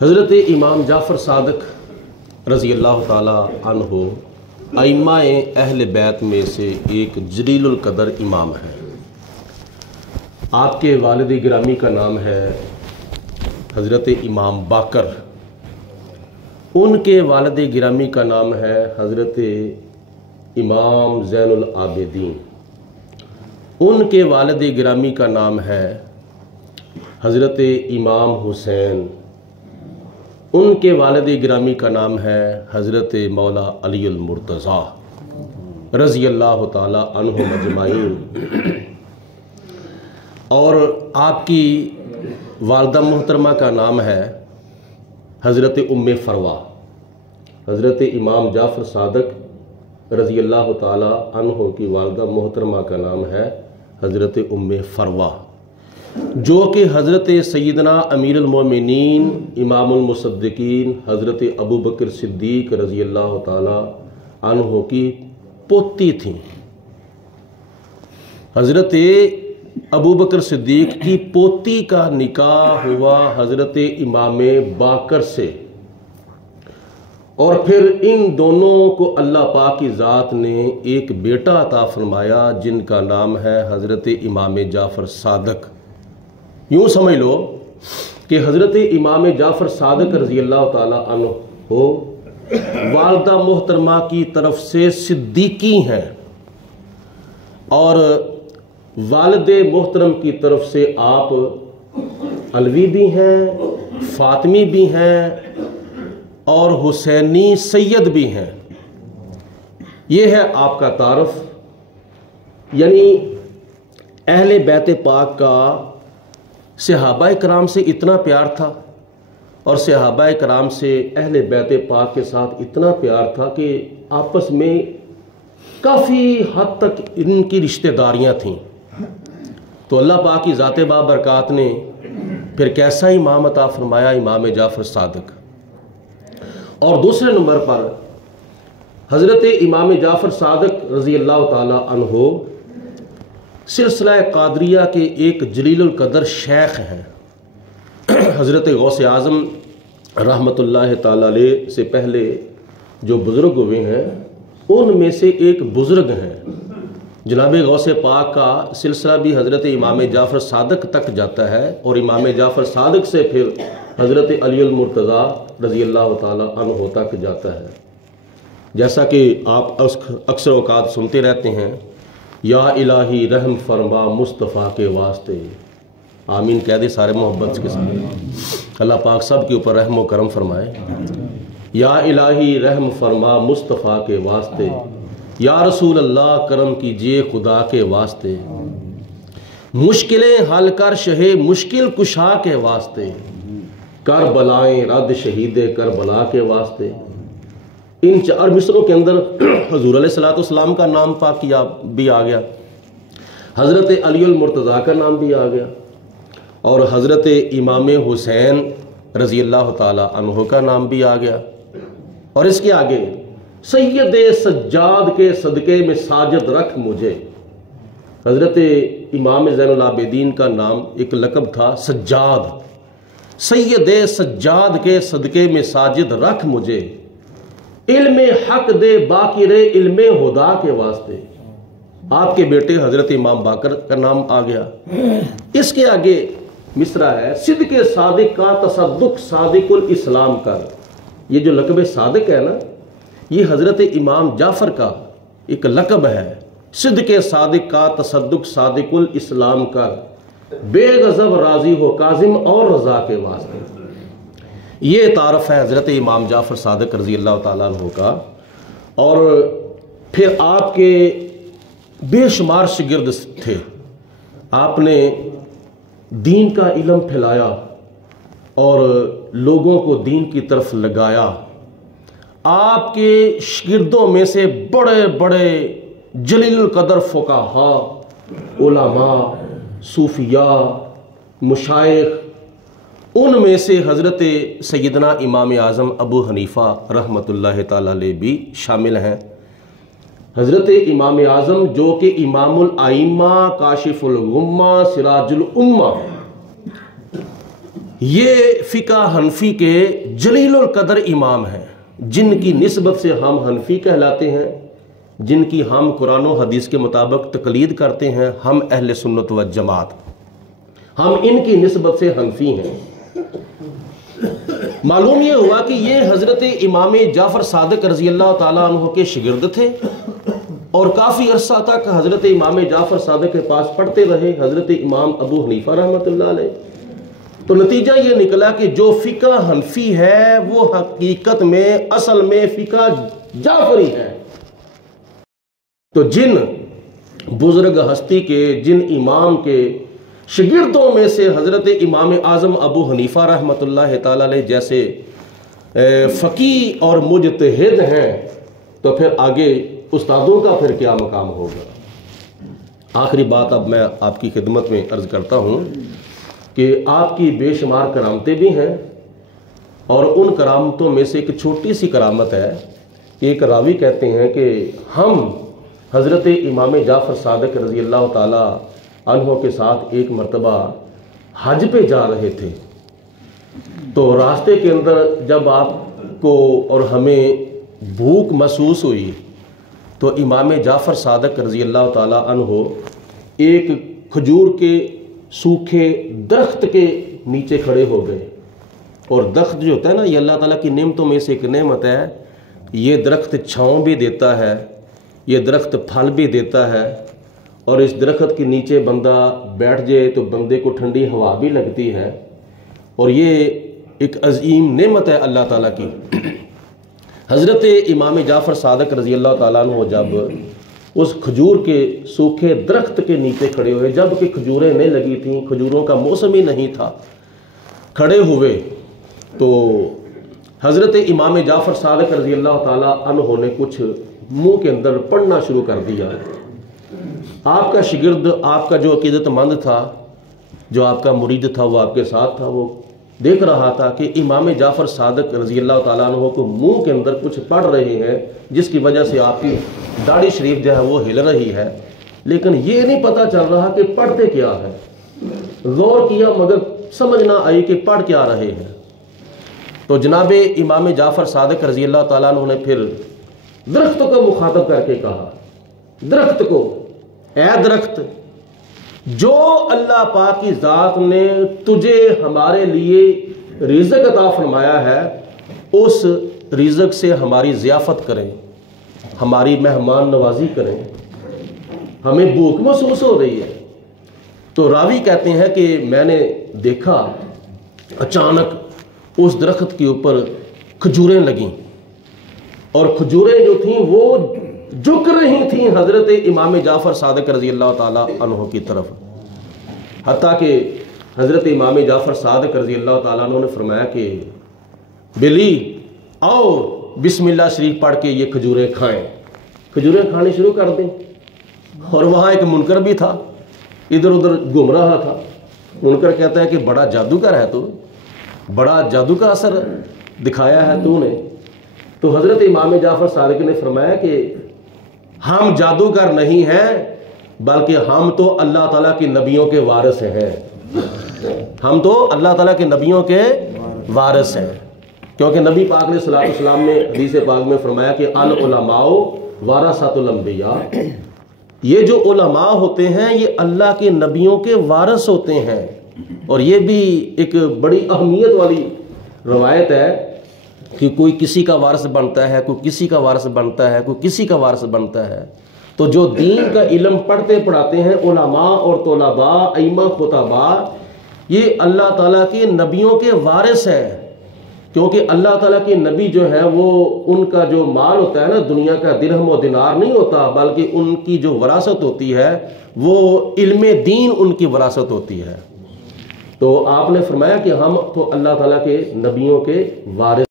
हज़रत इमाम जाफ़र सादिक रज़ी अल्लाह ताला अन्हो अइम्माए अहल बैत में से एक जलीलुल कदर इमाम है। आपके वालिद गिरामी का नाम है हज़रत इमाम बाकर। उनके वालिद गिरामी का नाम है हज़रत इमाम ज़ैनुल आबिदीन। उनके वालिद गिरामी का नाम है हज़रत इमाम हुसैन। उनके वालिद गिरामी का नाम है हज़रत मौला अलीउल मुर्तज़ा रज़ी अल्लाह ताला अन्हु मजमाइन। और आपकी वालदा मोहतरमा का नाम है हज़रत उम्मे फरवा। हज़रत इमाम जाफ़र सादिक रज़ी अल्लाह ताला अन्हु की वालदा मोहतरमा का नाम है हज़रत उम्मे फरवा, जो कि हज़रत सैयदना अमीरुल मोमिनीन इमामुल मुसद्दिकीन हज़रत अबू बकर सिद्दीक़ रज़ी अल्लाह ताला अन्हु की पोती थीं। हज़रत अबू बकर सिद्दीक़ की पोती का निकाह हुआ हज़रत इमाम बाकर से, और फिर इन दोनों को अल्लाह पाक की ज़ात ने एक बेटा अता फरमाया जिनका नाम है हज़रत इमाम जाफ़र सादिक। यूँ समझ लो कि हज़रत इमाम जाफ़र सादिक रज़ी अल्लाह ताला अन्हु हो वालदा मोहतरमा की तरफ से सिद्दीकी हैं, और वालिद मोहतरम की तरफ से आप अलवी भी हैं, फ़ातिमी भी हैं और हुसैनी सैयद भी हैं। ये है आपका तारफ़। यानी अहले बैत पाक का सहाबाए कराम से इतना प्यार था और सहाबाए कराम से अहले बैत पाक के साथ इतना प्यार था कि आपस में काफ़ी हद तक इनकी रिश्तेदारियां थीं। तो अल्लाह पाक की ज़ाते बाबरकात ने फिर कैसा इमाम अता फरमाया, इमाम जाफ़र सादिक। और दूसरे नंबर पर हज़रत इमाम जाफ़र सादिक रज़ी अल्लाह ताला अन्हो सिलसिला कादरिया के एक जलीलुल कदर शेख हैं। हज़रत गौसे आज़म रहमतुल्लाह ताला अलैह से पहले जो बुज़ुर्ग हुए हैं उनमें से एक बुज़ुर्ग हैं। जनाब गौसे पाक का सिलसिला भी हज़रत इमाम जाफ़र सादिक तक जाता है, और इमाम जाफ़र सादिक से फिर हज़रत अलीउल मुर्तज़ा रज़ी अल्लाह ताला अन्हु तक जाता है। जैसा कि आप अक्सर औकात सुनते रहते हैं, या इलाही रहम फरमा मुस्तफ़ा के वास्ते। आमीन कह दे सारे मोहब्बत के साथ। अल्लाह पाक सब के ऊपर रहम व करम फरमाए। या इलाही रहम फरमा मुस्तफ़ा के वास्ते, या रसूल अल्लाह करम कीजिए खुदा के वास्ते। मुश्किलें हल कर शहे मुश्किल कुशा के वास्ते, कर बलाएं रद्द शहीद कर बला के वास्ते। इन चार मिसरों के अंदर हुज़ूर अलैहिस्सलाम का नाम पाक किया भी आ गया, हज़रत अलीउल मुर्तज़ा का नाम भी आ गया, और हज़रत इमाम हुसैन रज़ी अल्लाह ताला अन्हु का नाम भी आ गया। और इसके आगे सैयद सज्जाद के सदक़े में साजिद रख मुझे। हज़रत इमाम ज़ैनुल आबिदीन का नाम एक लक़ब था सज्जाद। सैयद सज्जाद के सदक़े में साजिद रख मुझे, इल्मे हक दे बाकी रे इल्मे हुदा के वास्ते। आपके बेटे हज़रत इमाम बाकर का नाम आ गया। इसके आगे मिसरा है, सिद्क़े सादिक का तसद्दुक़ सादिकुल इस्लाम कर। ये जो लक़ब सादिक है ना, ये हज़रत इमाम जाफ़र का एक लक़ब है। सिद्क़े सादिक का तसद्दुक़ सादिकुल इस्लाम कर, बेगज़ब राज़ी हो काज़िम और रज़ा के वास्ते। ये तारफ़ है हज़रत इमाम जाफ़र सादिक रज़ी अल्लाह ताला अन्हु का। और फिर आपके बेशुमार शागिर्द थे। आपने दीन का इल्म फैलाया और लोगों को दीन की तरफ लगाया। आपके शागिर्दों में से बड़े बड़े जलीलुल कदर फ़ुक़हा, उलमा, सूफिया, मुशाइख, उनमें से हज़रत सैयदना इमाम आज़म अबू हनीफ़ा रहमतुल्लाह ताला अलैह भी शामिल हैं। हज़रत इमाम आज़म जो कि इमामुल आइम्मा, काशिफुल गुम्मा, सिराजुल उम्मा, ये फ़िक़्ह हनफी के जलीलुल कदर इमाम हैं, जिनकी निस्बत से हम हनफी कहलाते हैं, जिनकी हम कुरान और हदीस के मुताबिक तकलीद करते हैं, हम अहले सुन्नत व जमात, हम इनकी निस्बत से हनफी हैं। मालूम ये हुआ कि ये हज़रत इमाम जाफ़र सादिक रज़ी अल्लाह ताला अन्हु के शिगिर्द थे और काफ़ी अरसा तक हज़रत इमाम जाफ़र सादिक के पास पढ़ते रहे, हज़रत इमाम अबू हनीफा रहमतुल्लाह अलैह। तो नतीजा ये निकला कि जो फ़िक़्ह हनफी है वो हकीकत में असल में फ़िक़्ह जाफ़री है। तो जिन बुजुर्ग हस्ती के, जिन इमाम के शिगिर्दों में से हज़रत इमाम आज़म अबू हनीफा रहमतुल्लाह ताला अलैह जैसे फ़क़ीह और मुजतहिद हैं, तो फिर आगे उस्तादों का फिर क्या मकाम होगा। आखिरी बात अब मैं आपकी खिदमत में अर्ज़ करता हूँ कि आपकी बेशुमार करामतें भी हैं और उन करामतों में से एक छोटी सी करामत है कि एक रावी कहते हैं कि हम हज़रत इमाम जाफ़र सादिक रज़ी अल्लाह ताला अन्हु के साथ एक मरतबा हज पे जा रहे थे, तो रास्ते के अंदर जब आपको और हमें भूख महसूस हुई तो इमाम जाफ़र सादिक रज़ी अल्लाह ताला अन्हु एक खजूर के सूखे दरख्त के नीचे खड़े हो गए। और दरख्त जो होता है ना, ये अल्लाह ताला की नेमतों में से एक नेमत है। ये दरख्त छाँव भी देता है, ये दरख्त फल भी देता है, और इस दरख्त के नीचे बंदा बैठ जाए तो बंदे को ठंडी हवा भी लगती है, और ये एक अजीम नेमत है अल्लाह ताला की। हज़रत इमाम जाफ़र सादिक रज़ी अल्लाह ताला अन्हु जब उस खजूर के सूखे दरख्त के नीचे खड़े हुए, जब कि खजूरें नहीं लगी थीं, खजूरों का मौसम ही नहीं था, खड़े हुए तो हज़रत इमाम जाफ़र सादिक रज़ी अल्लाह ताला अन्हु ने कुछ मुंह के अंदर पढ़ना शुरू कर दिया। आपका शिगिर्द, आपका जो अकीदतमंद था, जो आपका मुरीद था, वो आपके साथ था, वो देख रहा था कि इमाम जाफ़र सादिक रज़ी अल्लाह ताला अन्हु को मुंह के अंदर कुछ पढ़ रहे हैं, जिसकी वजह से आपकी दाढ़ी शरीफ जो है वो हिल रही है, लेकिन ये नहीं पता चल रहा कि पढ़ते क्या है। गौर किया मगर समझ ना आई कि पढ़ क्या रहे हैं। तो जनाब इमाम जाफ़र सादिक रज़ी अल्लाह ताला अन्हु ने फिर दरख्त को मुखातब करके कहा, दरख्त को, ऐ दरख्त, जो अल्लाह पाक की ज़ात ने तुझे हमारे लिए रिज़्क़ अता फरमाया है, उस रिज़्क़ से हमारी ज़ियाफ़त करें, हमारी मेहमान नवाजी करें, हमें भूख महसूस हो रही है। तो रावी कहते हैं कि मैंने देखा अचानक उस दरख्त के ऊपर खजूरें लगीं, और खजूरें जो थीं वो झुक रही थीं हज़रत इमाम जाफ़र सादिक रज़ी अल्लाह ताला अन्हु की तरफ। हत्ता कि हज़रत इमाम जाफ़र सादिक रज़ी अल्लाह ताला अन्हु ने फरमाया कि बिली आओ बिस्मिल्लाह शरीफ पढ़ के ये खजूरें खाएं। खजूरें खानी शुरू कर दें। और वहाँ एक मुनकर भी था, इधर उधर घूम रहा था। मुनकर कहता है कि बड़ा जादूगर है तू, बड़ा जादू का असर दिखाया है तूने। तो हज़रत इमाम जाफ़र सादिक ने फरमाया कि हम जादूगर नहीं हैं, बल्कि हम तो अल्लाह ताला के नबियों के वारिस हैं। हम तो अल्लाह ताला के नबियों के वारिस हैं, क्योंकि नबी पाक ने सल्लल्लाहु अलैहि वसल्लम ने हदीस पाक में फरमाया कि अल उलमाओ वारसातुल अंबिया, ये जो उलमा होते हैं ये अल्लाह के नबियों के वारिस होते हैं। और ये भी एक बड़ी अहमियत वाली रवायत है कि कोई किसी का वारिस बनता है, कोई किसी का वारिस बनता है, कोई किसी का वारिस बनता है। तो जो दीन का इल्म पढ़ते पढ़ाते हैं उलमा और तलबा, अइम्मा, खुतबा, ये अल्लाह ताला के नबियों के वारिस हैं। क्योंकि अल्लाह ताला के नबी जो है वो उनका जो माल होता है ना, दुनिया का दिरहम और दिनार नहीं होता, बल्कि उनकी जो वरासत होती है वो इल्म दीन उनकी वरासत होती है। तो आपने फरमाया कि हम तो अल्लाह ताला के नबियों के वारिस